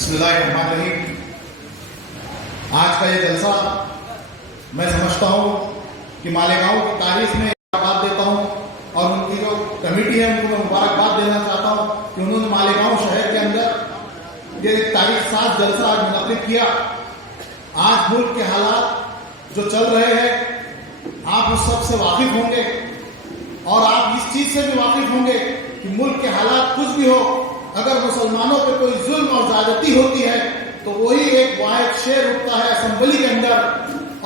बिस्मिल्लाहिर्रहमानिर्रहीम। आज का ये जलसा मैं समझता हूँ कि मालेगांव की तारीख में बात देता हूँ और उनकी जो कमेटी है उनको मैं मुबारकबाद देना चाहता हूँ कि उन्होंने मालेगांव शहर के अंदर ये तारीख 7 जलसा आज मुनक़िद किया। आज मुल्क के हालात जो चल रहे हैं आप उस सब से वाकिफ होंगे और आप इस चीज से भी वाकिफ होंगे कि मुल्क के हालात कुछ भी हो, अगर मुसलमानों पे कोई जुल्म और ज्यादती होती है तो वही एक वाहिद शेर उठता है असेंबली के अंदर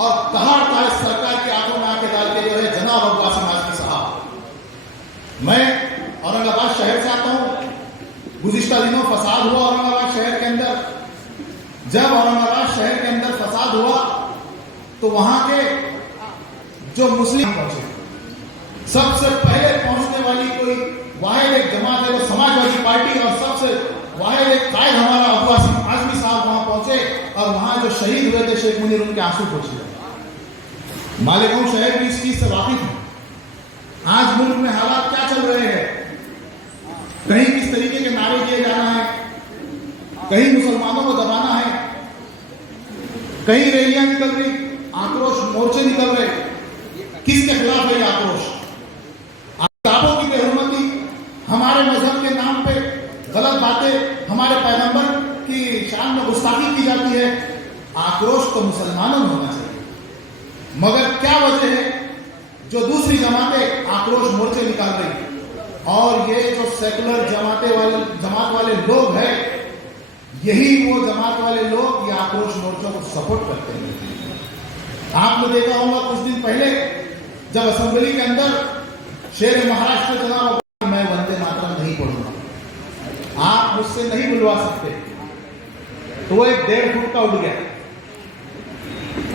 और दहाड़ता है सरकार की आंखों में आंखें डाल के, जो है जनाब अब्बास आजमी साहब। मैं औरंगाबाद शहर से आता हूं। गुज़िश्ता दिनों फसाद हुआ औरंगाबाद शहर के अंदर। जब औरंगाबाद शहर के अंदर फसाद हुआ तो वहां के जो मुस्लिम पहुंचे, सबसे पहले पहुंचने वाली कोई वाहिद एक जमात है वो समाजवादी पार्टी, और सबसे वाहिद एक कायद हमारा अब्बास आजमी साहब वहां पहुंचे और वहां जो शहीद हुए थे शेख मुनीर, उनके आंसू पहुंचे। मालेगांव शहर भी इस चीज से वाकिफ है। आज मुल्क में हालात क्या चल रहे हैं, कहीं किस तरीके के नारे दिए जाना है, कहीं मुसलमानों को दबाना है, कहीं रैलियां निकल रही, आक्रोश मोर्चे निकल रहे। किसके खिलाफ है ये आक्रोश? किताबों की बेहुरमती, हमारे मजहब के नाम पे गलत बातें, हमारे पैगंबर की शान में गुस्ताखी की जाती है। आक्रोश तो मुसलमानों में होना चाहिए, मगर क्या वजह है जो दूसरी जमातें आक्रोश मोर्चे निकाल रही? और ये जो सेकुलर जमात वाले लोग हैं, यही वो जमात वाले लोग ये आक्रोश मोर्चों को सपोर्ट करते हैं। आपने देखा होगा कुछ दिन पहले जब असेंबली के अंदर शेर महाराष्ट्र जनाब, मैं वंदे मातरम नहीं पढ़ूंगा, आप मुझसे नहीं बुलवा सकते, तो वो एक 1.5 फुट का उड़ गया।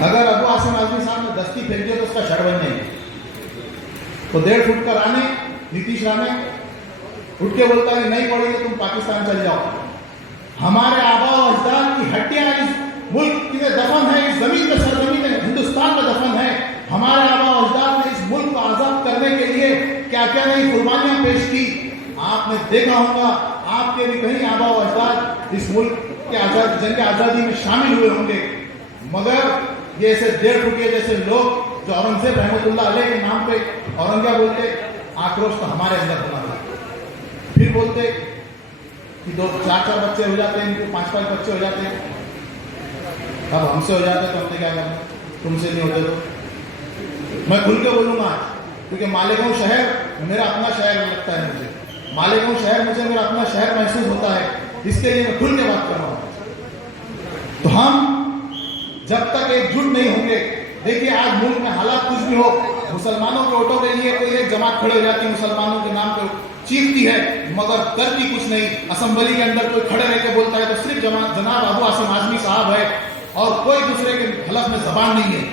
अगर अबू आसिम आजमी साहब ने दस्ती फेंकी तो उसका शर बन नहीं, तो 1.5 फुट का राणे, नीतीश राणे उठ के बोलता है नहीं पढ़ेंगे तुम पाकिस्तान चल जाओ। हमारे आबा और अजदाद की हड्डियां इस मुल्क में दफन है, इस जमीन में, सरजमीन में, हिंदुस्तान में दफन है। हमारे आबा और अजदाद ने इस मुल्क को आजाद करने के लिए क्या क्या नहीं कुर्बानियां पेश की। आपने देखा होगा, आपके भी कहीं आबा और अजदाद इस मुल्क के जंग आजादी में शामिल हुए होंगे, मगर ये ऐसे 1.5 फुट जैसे लोग जो औरंगजेब रहमतुल्लाह अलैह के नाम पे औरंगिया बोलते, आक्रोश तो हमारे अंदर होना था। फिर बोलते कि 2-4 बच्चे हो जाते हैं, इनको 5-5 बच्चे हो जाते हैं, अब हमसे हो जाते तो हमने क्या करना, तुमसे नहीं होते तो। मैं खुल के बोलूंगा क्योंकि मालेगांव शहर मेरा अपना शहर लगता है, मुझे मालेगांव शहर मुझे मेरा अपना शहर महसूस होता है, इसके लिए मैं खुल के बात कर रहा हूं। तो हम जब तक एकजुट नहीं होंगे, देखिए आज मुल्क में हालात कुछ भी हो, मुसलमानों के वोटों के लिए कोई एक जमात खड़े हो जाती है, मुसलमानों के नाम पे चीखती है, मगर करती कुछ नहीं। असेंबली के अंदर कोई खड़े रह के बोलता है तो सिर्फ जनाब अबू आसिम आजमी साहब है और कोई दूसरे के हलफ में जबान नहीं है।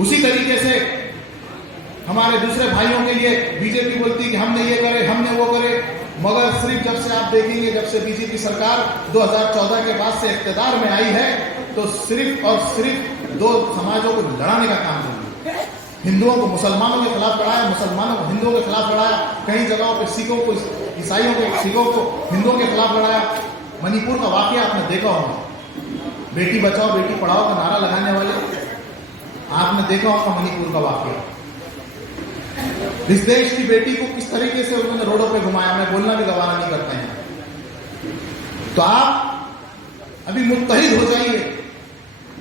उसी तरीके से हमारे दूसरे भाइयों के लिए बीजेपी बोलती कि हमने ये करे, हमने वो करे, मगर सिर्फ जब से आप देखेंगे, जब से बीजेपी सरकार 2014 के बाद से इख्तिदार में आई है, तो सिर्फ और सिर्फ 2 समाजों को लड़ाने का काम किया। हिंदुओं को मुसलमानों के खिलाफ लड़ाया, मुसलमानों को हिंदुओं के खिलाफ लड़ाया, कई जगहों पे सिखों को ईसाइयों के सिखों को हिंदुओं के खिलाफ लड़ाया। मणिपुर का वाकया आपने देखा होगा, बेटी बचाओ बेटी पढ़ाओ का नारा लगाने वाले आपने देखा होगा मणिपुर का वाकया। इस देश की बेटी को किस तरीके से उन्होंने रोडों पे घुमाया, मैं बोलना भी गवारा नहीं करते हैं। तो आप अभी मुत्तहिद हो जाइए,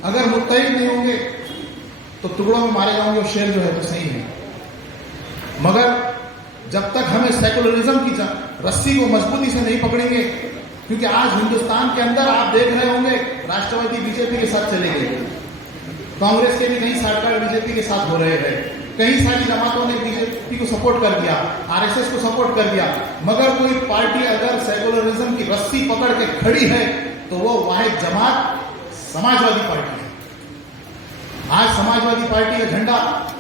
अगर मुत्तहिद नहीं होंगे तो टुकड़ों में मारे जाओगे। शेर जो है तो सही है, मगर जब तक हमें सेकुलरिज्म की रस्सी को मजबूती से नहीं पकड़ेंगे, क्योंकि आज हिंदुस्तान के अंदर आप देख रहे होंगे राष्ट्रवादी बीजेपी के साथ चले गए, कांग्रेस के भी कई साड़काड़ बीजेपी के साथ हो रहे हैं, कई सारी जमातों ने बीजेपी को सपोर्ट कर दिया, आरएसएस को सपोर्ट कर दिया, मगर कोई पार्टी अगर सेकुलरिज्म की रस्सी पकड़ के खड़ी है तो वो वाहिद जमात समाजवादी पार्टी है। आज समाजवादी पार्टी का झंडा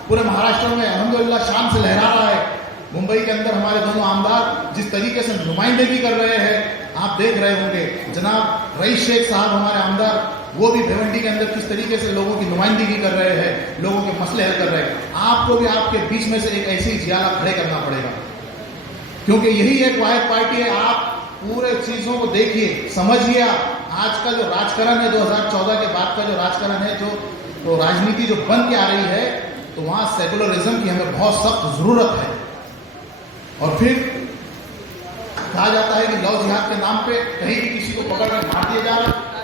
पूरे महाराष्ट्र में अल्हम्दुलिल्लाह शान से लहरा रहा है। मुंबई के अंदर हमारे दोनों आमदार जिस तरीके से नुमाइंदगी कर रहे हैं, आप देख रहे होंगे। जनाब रईस शेख साहब हमारे आमदार, वो भी भिवंडी के अंदर किस तरीके से लोगों की नुमाइंदगी कर रहे हैं, लोगों के मसले हल कर रहे हैं। आपको भी आपके बीच में से एक ऐसी जियाला खड़े करना पड़ेगा, क्योंकि यही एक वाहिद पार्टी है। आप पूरे चीजों को देखिए, समझिए, आज का जो राजकारण है 2014 के बाद का जो राजकारण है, जो राजनीति जो बन के आ रही है, तो वहाँ सेकुलरिज्म की हमें बहुत सख्त ज़रूरत है। और फिर कहा जाता है कि लव जिहाद के नाम पे कहीं भी किसी को पकड़ कर मार दिया जा रहा है,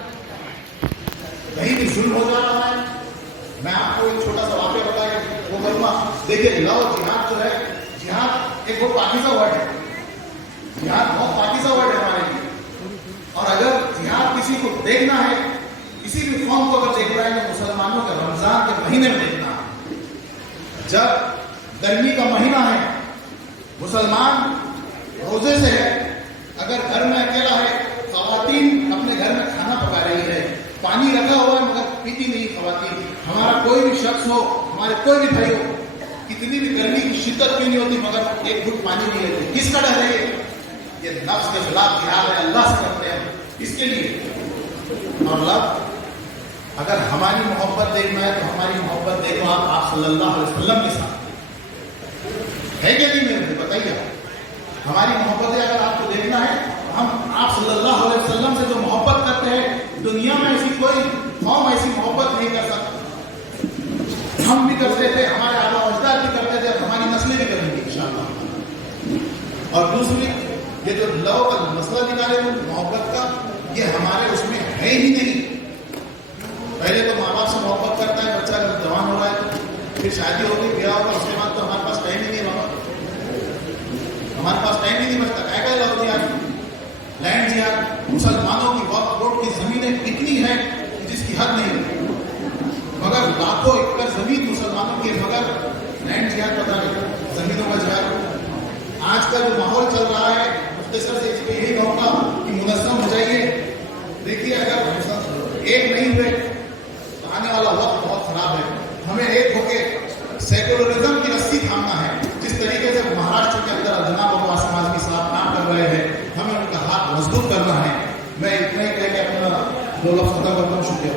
कहीं भी जुल्म हो जा रहा है। मैं आपको एक छोटा सा वाक्य बताया वो करूँगा। देखिए, लव जिहाद जो है, जिहाद एक बहुत पाकीज़ा वर्ड है, जिहाद बहुत पाकीज़ा वर्ड है हमारे लिए। और अगर जिहाद किसी को देखना है, किसी भी कौम को अगर देखना है, तो मुसलमानों के रमजान के महीने में देखना है। जब गर्मी का महीना है, मुसलमान रोजे से है, अगर घर में अकेला है, खवातीन अपने घर में खाना पका रही है, पानी रखा हुआ है मगर पीती नहीं खवातीन, हमारा कोई भी शख्स हो, हमारे कोई भी भाई हो, कितनी भी गर्मी की शिद्दत क्यों नहीं होती मगर एक घुट पानी नहीं लेते, किसका डर है ये नफ्स के खिलाफ जिहाद है, अल्लाह से करते हैं इसके लिए। और लव अगर हमारी मोहब्बत देखना है तो हमारी मोहब्बत देखो आप सल्लल्लाहु अलैहि वसल्लम के साथ है क्या नहीं, मेरे बताइए। हमारी मोहब्बत अगर आपको देखना है, हम आप सल्लल्लाहु अलैहि वसल्लम से जो मोहब्बत करते हैं, दुनिया में ऐसी कोई कौम ऐसी मोहब्बत नहीं कर सकती। हम भी करते थे, हमारे आबा अजदाद भी करते थे, हमारी नस्लें भी करेंगी इंशाअल्लाह। और दूसरी, ये जो लव का मसला निकाले वो मोहब्बत का, ये हमारे उसमें है ही नहीं। पहले तो माँ बाप से मोहब्बत करता है बच्चा, जब जवान हो रहा है, फिर शादी होगी, ब्याह होगा, उसके बाद तो हमारे पास टाइम ही नहीं बाबा, हमारे पास टाइम ही नहीं बचता। क्या लव जिहाद, लैंड जिहाद, मुसलमानों की वक्फ बोर्ड की जमीनें इतनी है जिसकी हद नहीं है, मगर लाखों एकड़ जमीन मुसलमानों की, मगर लैंड जिहाद पता नहीं, जमीनों का जिहाद। आज का जो माहौल चल रहा है, मुख्तसर से इसको यही कहूँगा कि मुनज़्ज़म हो जाइए। देखिए, अगर एक नहीं हुए तो आने वाला वक्त बहुत खराब है। हमें एक होकर सेकुलरिज्म की रस्सी थामना है। जिस तरीके से महाराष्ट्र के अंदर जनाब अब्बास आज़मी साहब काम कर रहे हैं, हमें उनका हाथ मजबूत करना है। मैं इतना ही कह के अपना दो लफ्ज़ खत्म करता हूँ। शुक्रिया।